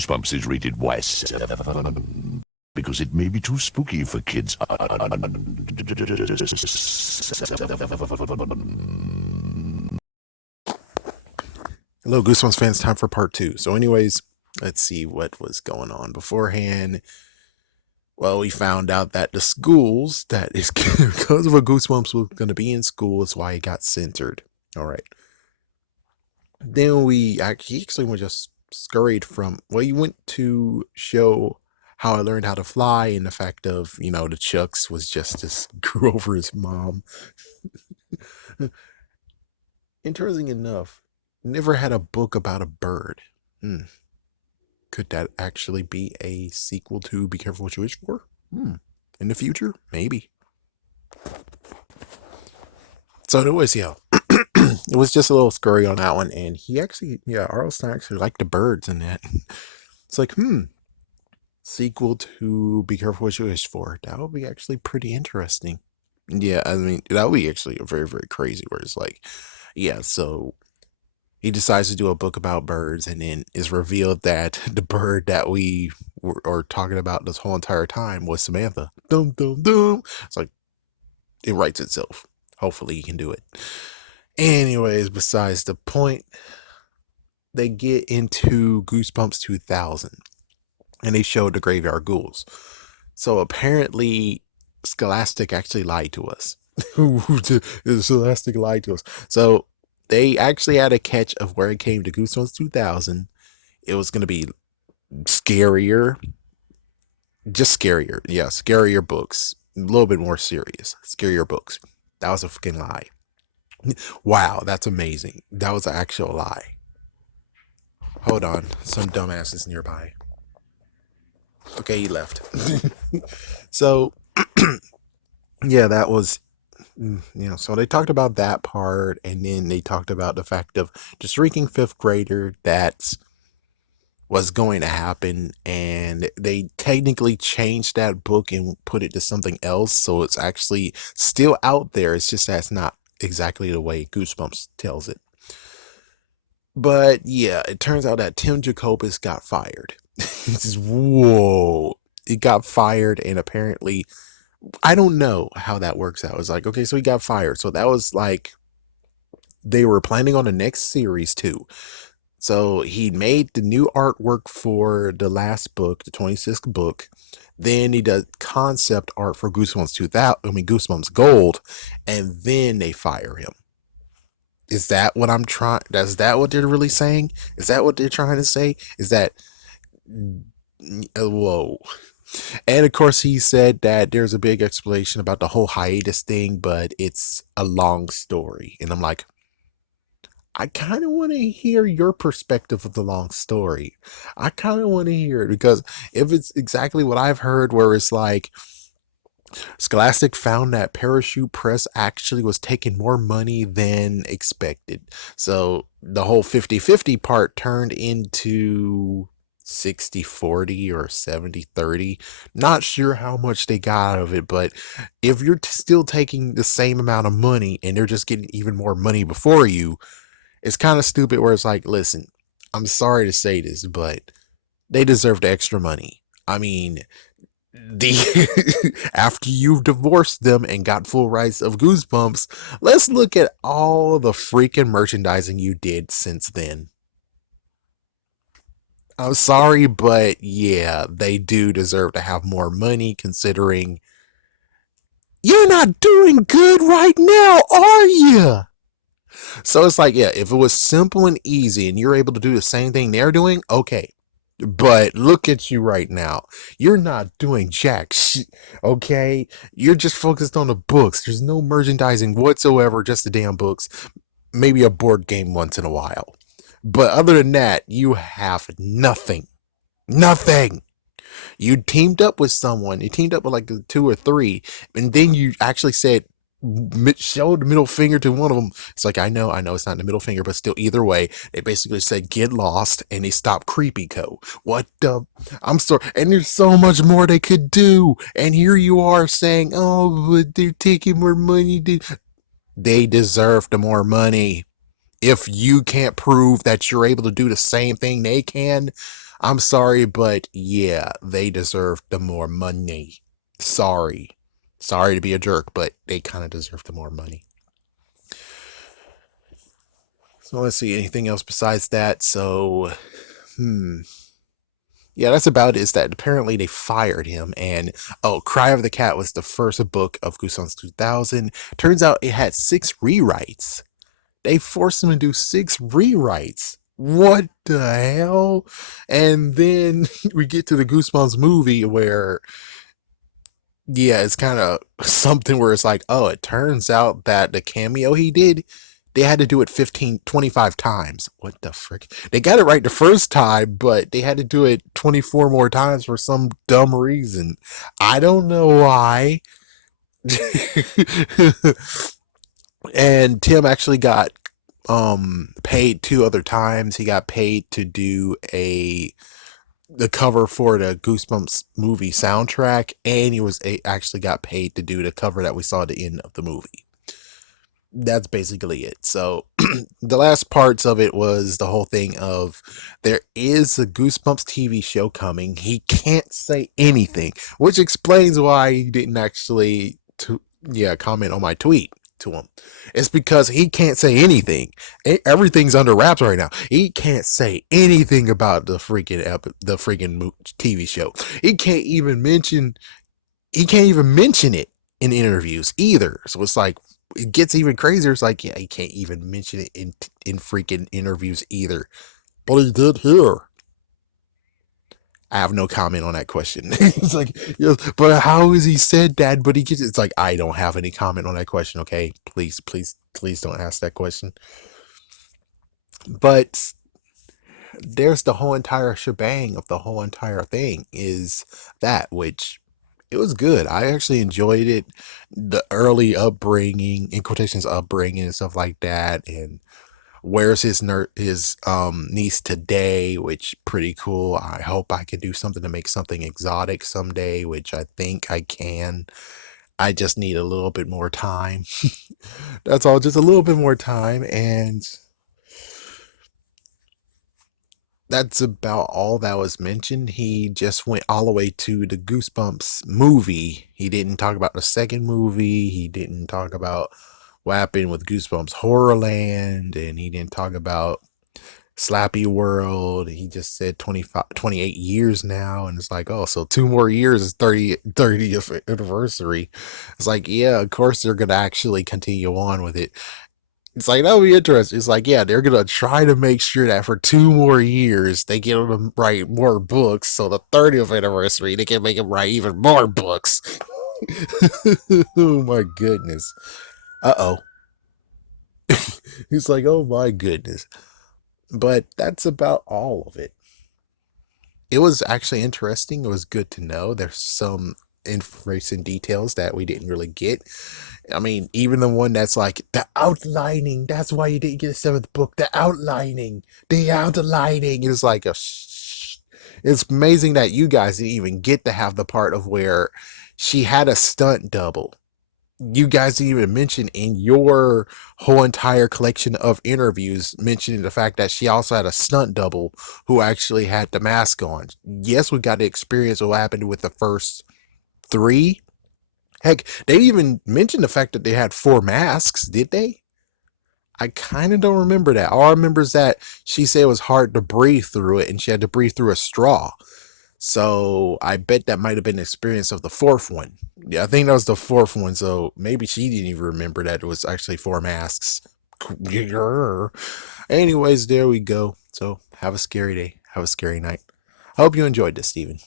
Goosebumps is rated West because it may be too spooky for kids. Hello, Goosebumps fans. Time for part two. So, anyways, let's see what was going on beforehand. Well, we found out that the schools that is because of what Goosebumps was going to be in school is why he got censored. All right. Then he actually went just scurried from. Well, he went to show how I learned how to fly, and the fact of the Chucks was just grew over his mom. Interesting enough, never had a book about a bird. Could that actually be a sequel to Be Careful What You Wish For? In the future? Maybe. So anyways, yeah. It was just a little scurry on that one, and he actually, Arlstein actually liked the birds in that. It's like, sequel to Be Careful What You Wish For. That would be actually pretty interesting. Yeah, I mean, that would be actually very, very crazy, where it's like, so he decides to do a book about birds, and then it's revealed that the bird that we were talking about this whole entire time was Samantha. Dum dum dum. It's like it writes itself. Hopefully, he can do it. Anyways, besides the point, they get into Goosebumps 2000, and they showed the Graveyard Ghouls. So apparently, Scholastic actually lied to us. Scholastic lied to us. So they actually had a catch of where it came to Goosebumps 2000. It was going to be scarier. Just scarier. Yeah, scarier books. A little bit more serious. Scarier books. That was a fucking lie. Wow, that's amazing. That was an actual lie. Hold on. Some dumbasses nearby. Okay, he left. So, yeah, that was so they talked about that part, and then they talked about the fact of the shrieking fifth grader that was going to happen, and they technically changed that book and put it to something else, so it's actually still out there. It's just that's not exactly the way Goosebumps tells it. But yeah, it turns out that Tim Jacobus got fired. Whoa. He got fired, and apparently I don't know how that works out. It's like, okay, so he got fired. So that was like they were planning on the next series too. So he made the new artwork for the last book, the 26th book. Then he does concept art for Goosebumps 2000, Goosebumps Gold, and then they fire him. Is that what I'm trying? Is that what they're really saying? Is that what they're trying to say? Is that whoa? And of course, he said that there's a big explanation about the whole hiatus thing, but it's a long story. And I'm like, I kind of want to hear your perspective of the long story. I kind of want to hear it, because if it's exactly what I've heard, where it's like Scholastic found that Parachute Press actually was taking more money than expected. So the whole 50-50 part turned into 60-40 or 70-30. Not sure how much they got out of it, but if you're still taking the same amount of money and they're just getting even more money before you, it's kind of stupid, where it's like, listen, I'm sorry to say this, but they deserve the extra money. I mean, after you've divorced them and got full rights of Goosebumps, let's look at all the freaking merchandising you did since then. I'm sorry, but yeah, they do deserve to have more money, considering you're not doing good right now, are you? So it's like, yeah, if it was simple and easy and you're able to do the same thing they're doing, okay. But look at you right now. You're not doing jack shit, okay? You're just focused on the books. There's no merchandising whatsoever, just the damn books. Maybe a board game once in a while. But other than that, you have nothing. Nothing. You teamed up with someone. You teamed up with like two or three, and then you actually said, showed the middle finger to one of them. It's like, I know it's not the middle finger, but still, either way, they basically said get lost, and they stopped Creepy Co. What the? I'm sorry, and there's so much more they could do, and here you are saying, oh, but they're taking more money. They deserve the more money. If you can't prove that you're able to do the same thing they can, I'm sorry, but yeah, they deserve the more money. Sorry. Sorry to be a jerk, but they kind of deserve the more money. So let's see, anything else besides that? So, hmm. Yeah, that's about it. Is that apparently they fired him, and oh, Cry of the Cat was the first book of Goosebumps 2000. Turns out it had 6 rewrites. They forced him to do 6 rewrites. What the hell? And then we get to the Goosebumps movie where, yeah, it's kind of something where it's like, oh, it turns out that the cameo he did, they had to do it 15, 25 times. What the frick? They got it right the first time, but they had to do it 24 more times for some dumb reason. I don't know why. And Tim actually got paid 2 other times. He got paid to do the cover for the Goosebumps movie soundtrack, and actually got paid to do the cover that we saw at the end of the movie. That's basically it. So the last parts of it was the whole thing of there is a Goosebumps TV show coming. He can't say anything, which explains why he didn't actually comment on my tweet to him. It's because he can't say anything. Everything's under wraps right now. He can't say anything about the freaking TV show. He can't even mention it in interviews either. So it's like it gets even crazier. It's like, yeah, he can't even mention it in freaking interviews either. But he did here. I have no comment on that question. It's like, yes, but how has he said that? But it's like, I don't have any comment on that question. Okay, please, please, please don't ask that question. But there's the whole entire shebang of the whole entire thing is that, which it was good. I actually enjoyed it. The early upbringing, in quotations, upbringing and stuff like that, and where's his niece today, which pretty cool. I hope I can do something to make something exotic someday, which I think I can. I just need a little bit more time. That's all, just a little bit more time, and that's about all that was mentioned. He just went all the way to the Goosebumps movie. He didn't talk about the second movie. He didn't talk about what happened with Goosebumps Horrorland, and he didn't talk about Slappy World. He just said 28 years now, and it's like, oh, so 2 more years is 30th anniversary. It's like, yeah, of course they're gonna actually continue on with it. It's like, that'll be interesting. It's like, yeah, they're gonna try to make sure that for 2 more years they get them to write more books, so the 30th anniversary they can make them write even more books. Oh my goodness. Uh-oh. He's like, oh my goodness. But that's about all of it. It was actually interesting. It was good to know. There's some information details that we didn't really get. I mean, even the one that's like the outlining. That's why you didn't get a 7th book. The outlining. The outlining is like it's amazing that you guys didn't even get to have the part of where she had a stunt double. You guys didn't even mention in your whole entire collection of interviews mentioning the fact that she also had a stunt double who actually had the mask on. Yes, we got to experience what happened with the first 3. Heck, they even mentioned the fact that they had 4 masks, did they? I kind of don't remember that. All I remember is that she said it was hard to breathe through it and she had to breathe through a straw. So I bet that might have been the experience of the 4th one. Yeah, I think that was the 4th one. So maybe she didn't even remember that it was actually 4 masks. Anyways, there we go. So have a scary day. Have a scary night. I hope you enjoyed this, Steven.